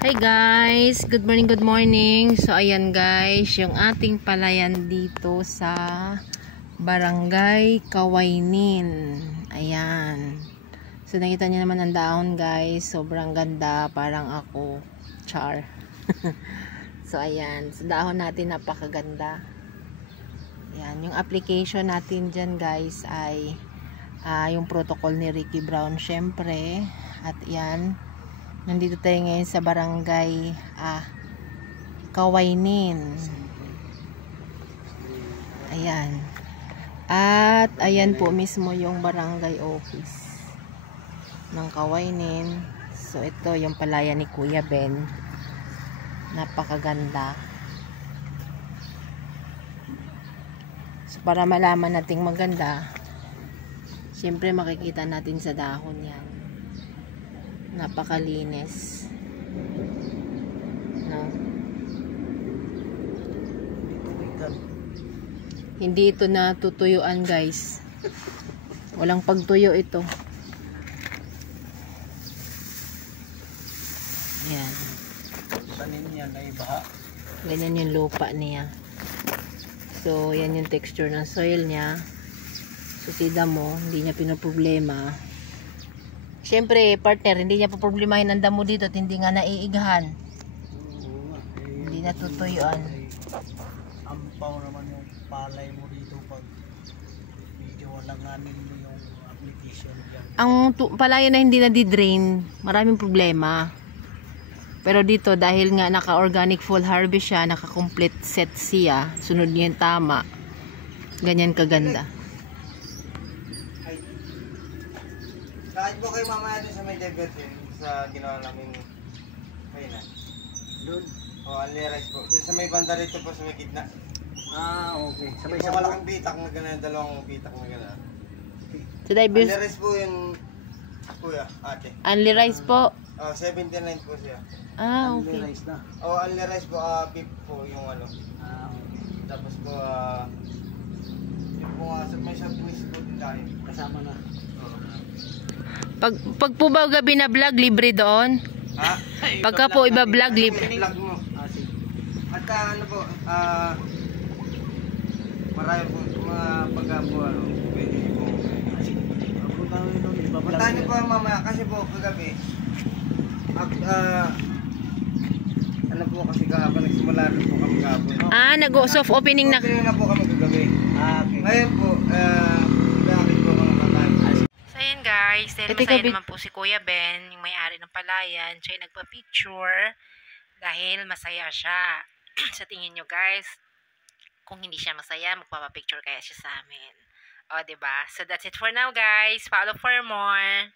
Hi guys, good morning, good morning. So ayan guys, yung ating palayan dito sa Barangay Kawainin. Ayan. So nakita niyo naman ang daon guys, sobrang ganda, parang ako. Char. So ayan, sa dahon natin napakaganda. Ayan, yung application natin dyan guys ay yung protocol ni Ricky Brown syempre. At yan, nandito tayo ngayon sa Barangay Kawainin. Ayan. At ayan po mismo yung barangay office ng Kawainin. So ito yung palayan ni Kuya Ben. Napakaganda. So para malaman nating maganda, siyempre makikita natin sa dahon yan. Napakalinis, no? Hindi ito natutuyuan guys, walang pagtuyo ito. Yan, ganyan yung lupa niya. So yan yung texture ng soil niya. So sida mo, hindi niya pinoproblema. Siyempre, partner, hindi niya poproblemahin ang damo dito at hindi nga naiighan. Hindi natutuyuan. Ampaw naman yung palay mo dito pag medyo walanganin mo yung application dyan. Ang palayan na hindi na-drain, maraming problema. Pero dito, dahil nga naka-organic full harvest siya, naka-complete set siya, sunod niya yung tama, ganyan kaganda. Kahit po kayo mamaya din sa may diversion sa ginawa namin kainan. Doon? O, only rice po. Doon sa may banda rito po sa may gitna. Okay. Sa may isang malaking pitak na gano'n, dalawang pitak na gano'n. So, Only rice po yung kuya, ate. Only rice po. 79 po siya. Only Okay. rice na. O, only rice po, beef po yung ano. Tapos po, yung po may short mix po din tayo. Kasama na. Pag po ba gabi na vlog, libre doon? Ha? Pagka po iba-vlog, libre. Vlog mo. Sige. At ano po, marami po, mga pagka po, pwede po. Punta mo doon. Ibablog Puntahan niyo po mamaya kasi po kagabi. Ano po kasi kahapon nagsimula na po kami kahapon. Nag-soft opening na. Opening na po kami kagabi. Okay. Ngayon po, bakit po mga matay? So ayan guys, dahil Ito, masaya Gabi. naman po si Kuya Ben, yung may-ari ng palayan, siya yung nagpa-picture dahil masaya siya. Sa tingin nyo guys, kung hindi siya masaya, magpapapicture kaya siya sa amin. O, diba? So that's it for now guys. Follow for more.